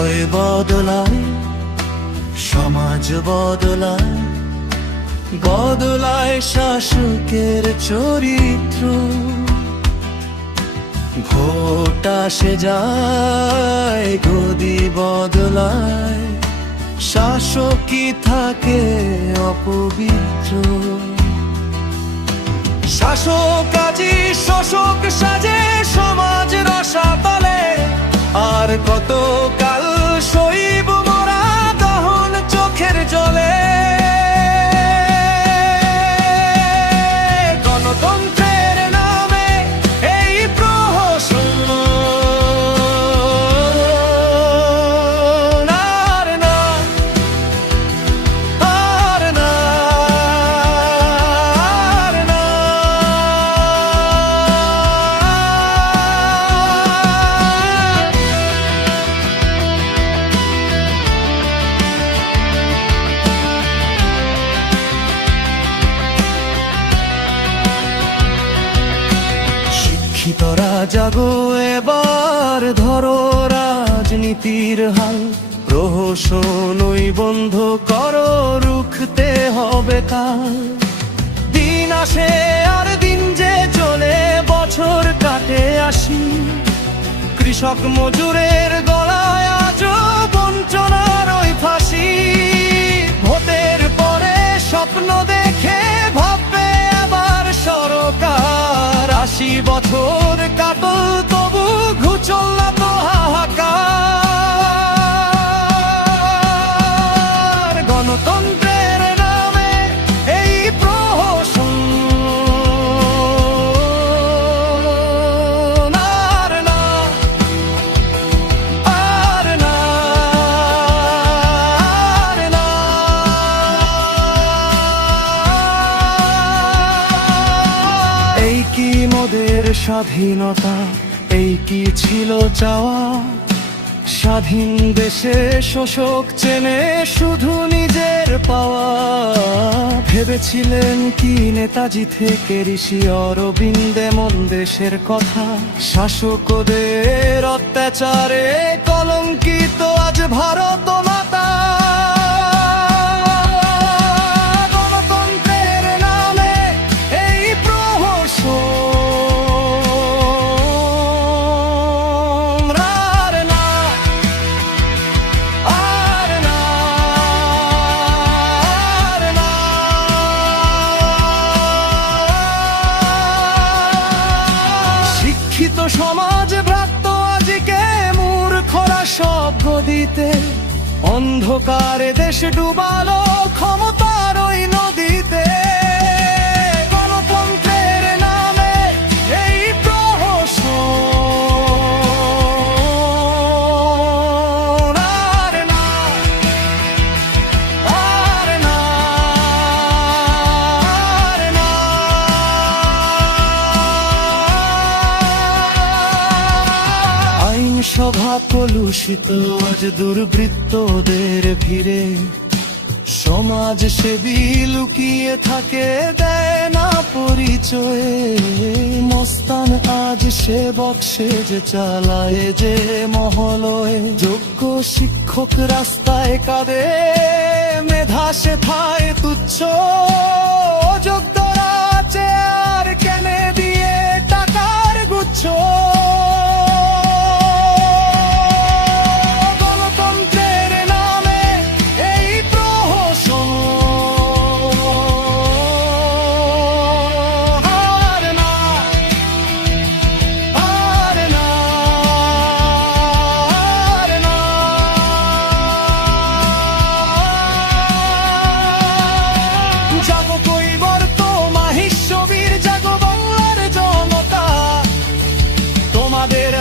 হৃদয় বদলায়, সমাজ বদলায়, বদলায় শাসকের চরিত্র। ভোট আসে যায়, গদি বদলায়, শাসকই থাকে অপবিত্র। শাসক আজি শোষক সাজে সমাজ রসাতলে, আর কত কাল সইব মোরা দহন চোখের জলে। গণতন্ত্রের নামে এই প্রহসন আর না, আর না, আর না। শিক্ষিতরা জাগো এবার, ধরো রাজনীতির হাল। প্রহসনই বন্ধ করো, রুখতে হবে কাল। দিন আসে আর দিন যে চলে, বছর কাটে আসি। কৃষক মজুরের গলায় আজও বঞ্চনার ওই ফাঁসি। ভোটের পরে স্বপ্ন দেখে ভাববে আবার সরকার। ৮০ বছর কাটল তবু ঘুচল না তো হাহাকার। গণতন্ত্রের নামে এই প্রহসন আর না, আর না, আর না। এই কি মোদের স্বাধীনতা, এই কি ছিল চাওয়া? স্বাধীন দেশে শোষক চেনে শুধু নিজের পাওয়া। ভেবেছিলেন কি নেতাজি থেকে ঋষি অরবিন্দে মন দেশের কথা? শাসকদের অত্যাচারে কলঙ্কিত আজ ভারত মাতা। গণতন্ত্রের নামে এই প্রহসন আর না, আর না, আর না। শিক্ষিত সমাজ ভ্রান্ত আজকে মূর্খরা সব গদিতে। অন্ধকারে দেশ ডুবালো ক্ষমতার ওই নদীতে। গণতন্ত্রের নামে এই প্রহসন আর না, আর না, আর না। আইনসভা কলুষিত আজ দুর্বৃত্তদের ভিড়ে। সমাজসেবী লুকিয়ে থাকে, দেয় না পরিচয়। মস্তান আজ সেবক সেজে চালায় যে মহলয়। যোগ্য শিক্ষক রাস্তায় কাঁদে, মেধা শেখায় তুচ্ছ। অযোগ্যরা চেয়ার কেনে দিয়ে টাকার গুচ্ছ। গণতন্ত্রের নামে এই প্রহসন আর না, আর না, আর না। জাগো কৈবর্ত মাহিষ্যবীর, জাগো বাংলার জনতা। তোমাদের